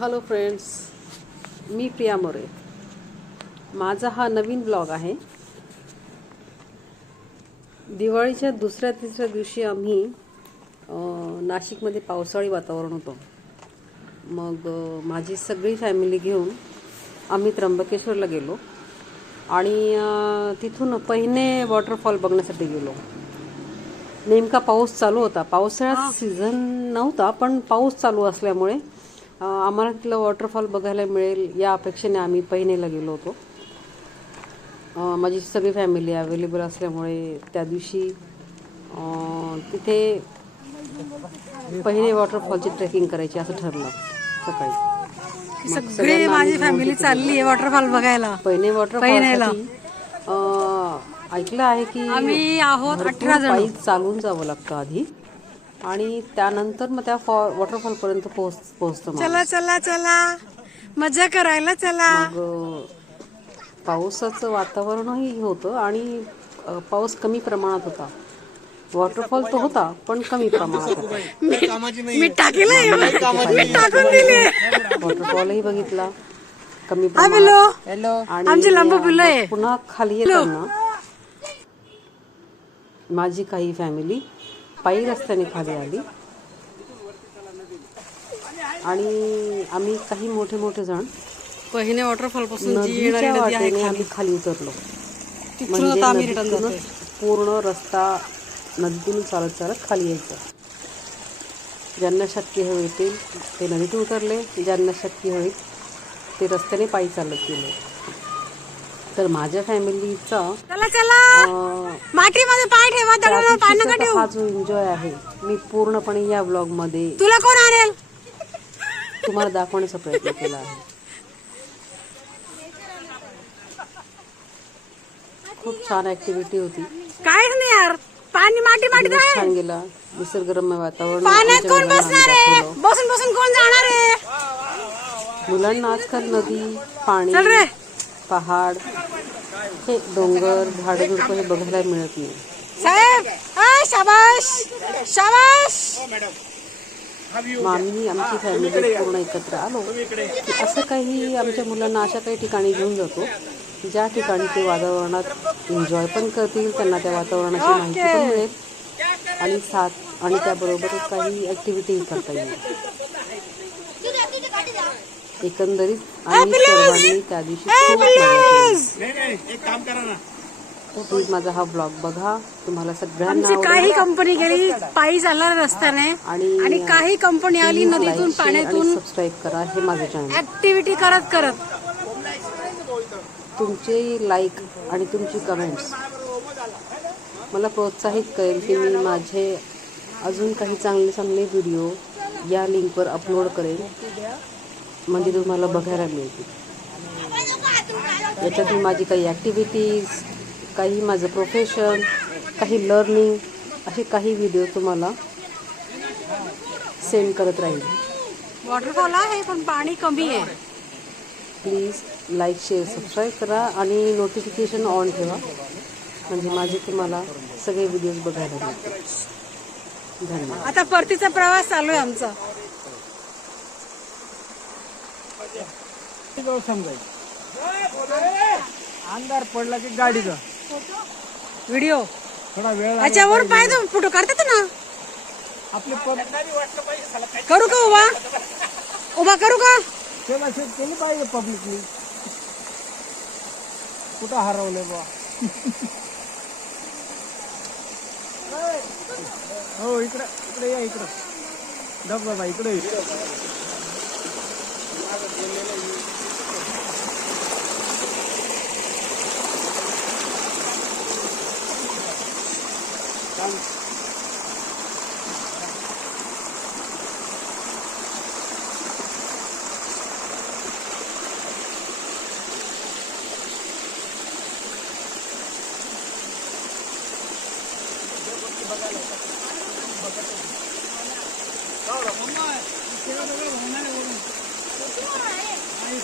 Hello friends, मी प्रिया मोरे. माझा हा नवीन blog आहे. दिवाळीच्या दुसऱ्या तिसऱ्या दिवशी आम्ही नाशिकमध्ये पावसाळी वातावरण होतं. मग माझी सगळी फॅमिली घेऊन आम्ही त्र्यंबकेश्वरला गेलो आणि तिथून पहिने वॉटरफॉल बघण्यासाठी गेलो. नेमका पाऊस चालू होता. पावसाळ्यात सीझन नव्हता, पण पाऊस चालू असल्यामुळे आम्हाला तिथलं वॉटरफॉल बघायला मिळेल या अपेक्षेने आम्ही पहिनेला गेलो होतो. माझी सगळी फॅमिली अवेलेबल असल्यामुळे त्या दिवशी तिथे पहिने वॉटरफॉलची ट्रेकिंग करायची असं ठरलं. सकाळी सगळी माझी फॅमिली चालली आहे वॉटरफॉल बघायला. पहिने वॉटरफॉलसाठी ऐकलं आहे की आम्ही आहोत 18 जण. पायी चालून जावं लागतं आधी आणि त्यानंतर मग त्या वॉटरफॉल पर्यंत पोहोचतो. चला चला चला मजा करायला चला. मग पावसाचं वातावरणही होतं आणि पाऊस कमी प्रमाणात होता. वॉटरफॉल तो होता पण कमी प्रमाणात होता. मी टाकून दिले. वॉटरफॉलही बघितला कमी प्रमाणात. आणि पुन्हा खाली येताना माझी काही फॅमिली पायी रस्त्याने खाली आली आणि आम्ही काही मोठे जण पहिने वॉटरफॉल पासून नदीच्या वाटेने आम्ही खाली उतरलो. म्हणजे नदीतूनच पूर्ण रस्ता नदीतून चालत खाली यायचं. ज्यांना शक्य होईल ते नदीतून उतरले, ज्यांना शक्य होईल ते रस्त्याने पायी चालत गेले. तर माझ्या फॅमिलीचा हा जो एन्जॉय आहे मी पूर्णपणे या ब्लॉग मध्ये तुम्हाला दाखवण्याचा प्रयत्न केला आहे. खूप छान ऍक्टिव्हिटी होती. काय नाही यार, पाणी माटी छान गेला. निसर्गरम्य वातावरण. बसून बसून कोण जाणार आहे? मुलांना आजकाल नदी, पाणी, पहाड, हे डोंगर, झाडे झुडपं हे बघायला मिळत नाही. साहेब शाबाश शाबाश. आम्ही आमची फॅमिली पूर्ण एकत्र आलो की असं काही आमच्या मुलांना अशा काही ठिकाणी घेऊन जातो ज्या ठिकाणी ते वातावरणात एन्जॉय पण करतील, त्यांना त्या वातावरणाची माहिती पण मिळेल आणि त्याबरोबरच काही ऍक्टिव्हिटी करता येईल. एकंदरीत आम्ही सर्वांनी त्या दिवशी खूप मजा केली. प्लीज माझा हा ब्लॉग बघा. तुम्हाला सगळ्यांना काही कंपनी गेली पायी चालणार रस्त्याने आणि काही कंपनी आली नदीतून पाण्यातून. सबस्क्राईब करा हे माझं चॅनल. ऍक्टिव्हिटी करत तुमचे लाईक आणि तुमची कमेंट्स मला प्रोत्साहित करेल की मी माझे अजून काही चांगले व्हिडिओ या लिंकवर अपलोड करेल, म्हणजे तुम्हाला बघायला मिळतील. याच्यातून माझी काही ॲक्टिव्हिटीज, काही माझं प्रोफेशन, काही लर्निंग असे काही व्हिडिओ तुम्हाला सेंड करत राहील. वॉटरफॉल आहे पण पाणी कमी आहे. प्लीज लाईक, शेअर, सबस्क्राईब करा आणि नोटिफिकेशन ऑन ठेवा, म्हणजे माझे तुम्हाला सगळे व्हिडिओज बघायला मिळतील. धन्यवाद. आता परतीचा प्रवास चालू आहे आमचा. अंधार पडला की गाडीचा व्हिडिओ थोडा वेळ याच्यावर पाहिजे फोटो काढतात ना. आपले करू का उभा करू का? सेवा केली पाहिजे पब्लिकली. कुठं हरवलंय बा? हो इकडे या, इकडं धबधबा इकडे.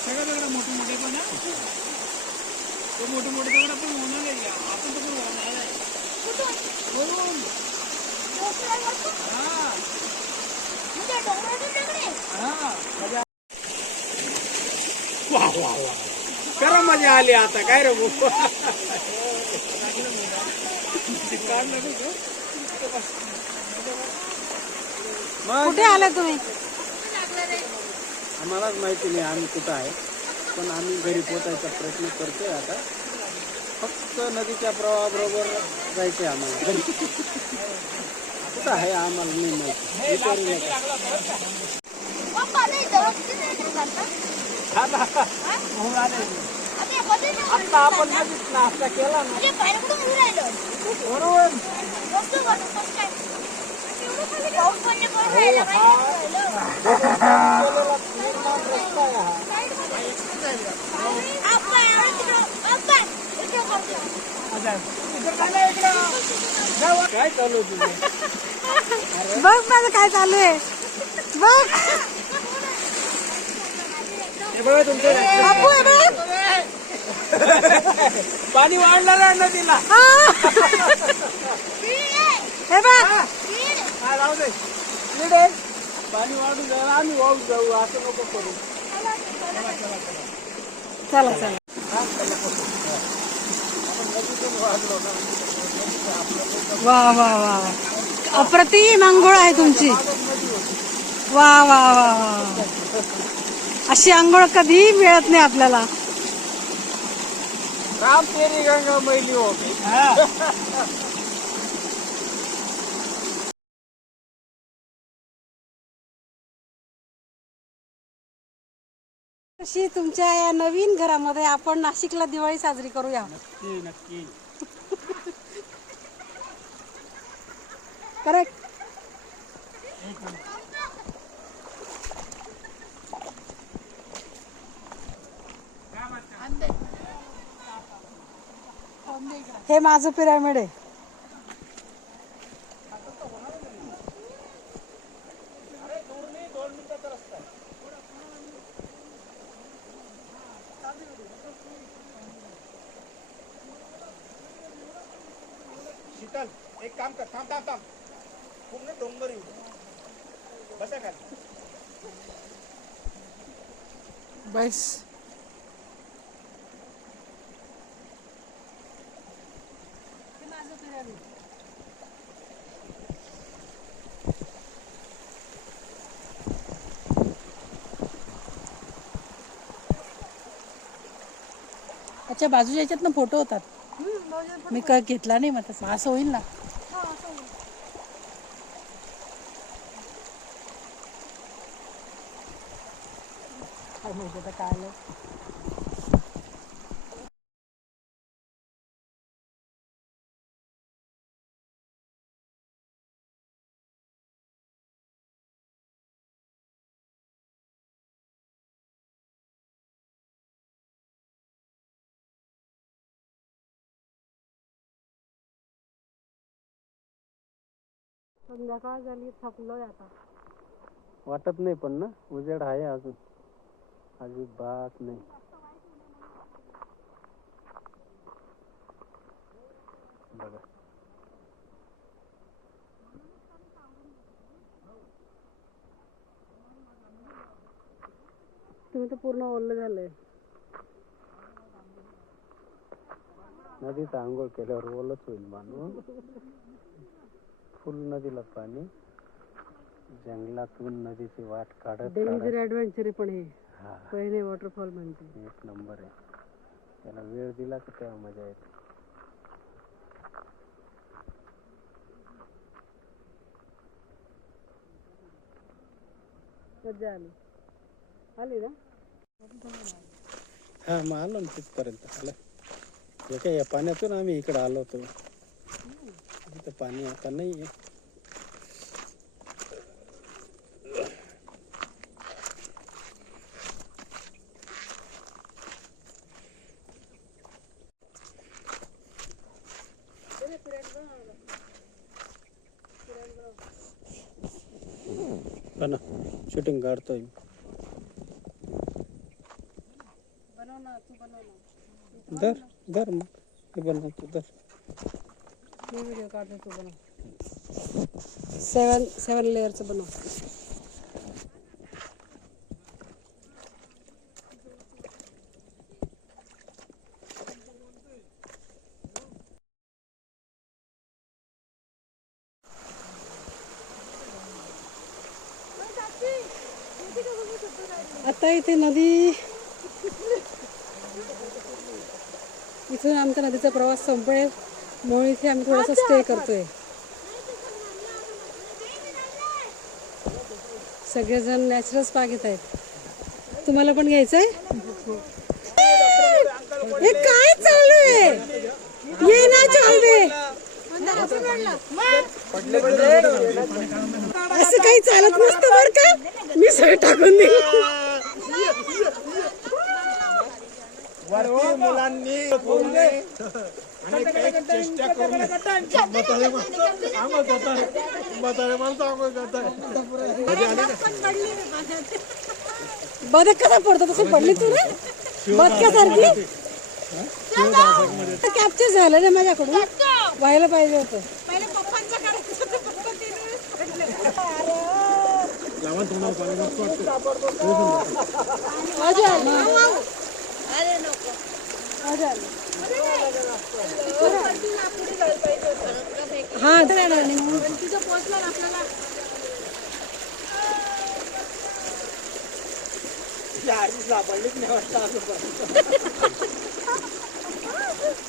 सगळं दगड मोठे पण मोठे दगड पण होणार आहे. आपण तर होणार आहे. करा मजा आली आता काय रे कुठे आला तुम्ही? आम्हालाच माहिती नाही आम्ही कुठं आहे, पण आम्ही घरी पोहोचायचा प्रयत्न करतोय आता. फक्त नदीच्या प्रवाहाबरोबर जायचंय आम्हाला घरी. कुठं आहे आम्हाला नाही माहिती, विचारू नका. आता आपण नदीत नाश्ता केला ना बरोबर. काय चालू आहे तुझं? बघ माझं काय चालू आहे बघ. हे बघा तुमचं बापू हे बघ. पाणी वाढलं ना नदीला. हे बघ हा राहू दे. नीट आहे. पाणी वाढून जाईल आम्ही वाहून जाऊ, असं नको करू. चला चला. वा वा वा वा. अप्रतिम आंघोळ आहे तुमची. वा वा वा वा. अशी आंघोळ कधीही मिळत नाही आपल्याला. राम तेरी गंगा मैली हो गई. अशी तुमच्या या नवीन घरामध्ये आपण नाशिकला दिवाळी साजरी करूया. नक्की नक्की. करेक्ट. हे माझं पिरामिड आहे. शीतल एक काम कर, थांब थांब थांब. पूर्ण डोंगर येऊ बसा खाली. बस. अच्छा बाजूच्या याच्यात ना फोटो होतात. मी काय घेतला नाही, मग तसं असं होईल ना. काय माहिती आता काय आलं. संध्याकाळ झाली, थकलोय आता. वाटत नाही पण ना, उजेड आहे अजून. अजिबात नाही. बघा तुम्ही तर पूर्ण ओलं झालंय. नदीत आंघोळ केल्यावर ओलच होईल माणूस. फुल नदीला पाणी. जंगलातून नदीची वाट काढत डेंजर ऍडव्हेंचर पण हे हा पहिले वॉटरफॉल म्हणते. एक नंबर आहे. त्याला वेळ दिला का तेव्हा मजा येते. मजा आली. आली ना. हा मग आलो ना तिथपर्यंत. आलं हे काय या पाण्यातून आम्ही इकडे आलो होतो. इथं पाणी आता नाही आहे. पण शूटिंग काढतोय. बनव ना, तू बनव ना. दर दर मग हे बनवतो दर. मी व्हिडिओ काढते, तू बनव. 7 लेअरचं बनव. आता इथे नदी, इथून आमच्या नदीचा प्रवास संपेल म्हणून इथे आम्ही थोडासा स्टे करतोय. सगळेजण नॅचरल स्पा घेत आहेत. तुम्हाला पण घ्यायचंय? हे काय चालू आहे? ये ना चालवे, असं काही चालत नसतं बरं का. मी सगळं टाकून दिलं. मुलांनी चेष्टा करून बदक कसा पडतो तसं पडली तू ना बदकासारखी. कॅप्चर झालं ना माझ्याकडून, व्हायला पाहिजे होतं. हा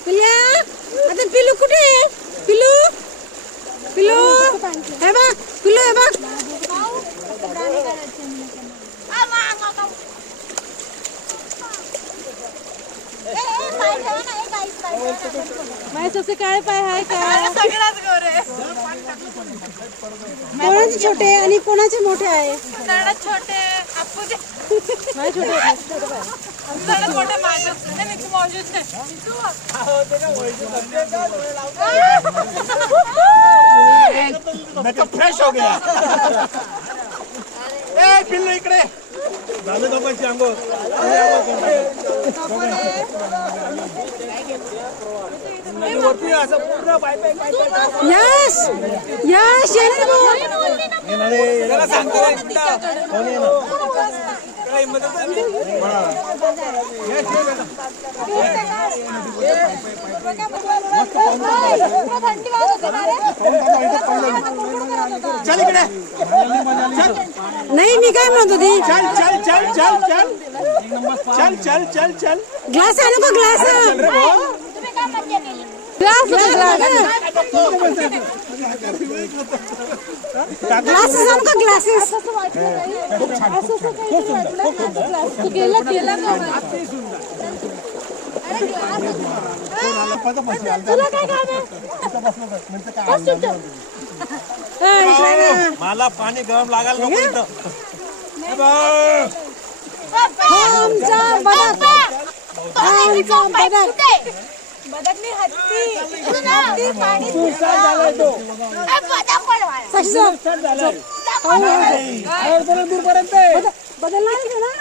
पिल्या, आता पिलू कुठे आहे? पिलू पिलू हे बघ, पिलू हे बघ. माझे सबसे काळे पाय हाय का? कोणाचे छोटे आणि कोणाचे मोठे आहे? छोटे आपले माझे छोटे आहेत, छोटे पाय. मोठे माझे नाही खूप औषध मैं तो फ्रेश हो गया. ए पिल्लू इकडे झालं दोघांची आंघोळ. नदीवरती असं पूर्ण bye bye bye bye. Yash Yash ये रे भाऊ. त्याला सांगतो रे कुठं कोण आहे ना काही मदत झाली. चल इकडे. नाही मी काय म्हणत होती, चल चल चल चल चल चल चल चल चल. ग्लास आणू का? ग्लास रे भाऊ ग्लासेस आणू का? ग्लासेस तुला काय काम आहे? मला पाणी गरम लागायला नको इथं. आमचा बदक, आमचा बदक. बदकनी हत्ती हत्ती पाणी दूरपर्यंत बदल नाही ना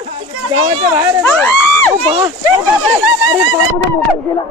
गावाच्या बाहेर अरे बापरे मोबाईल गेला.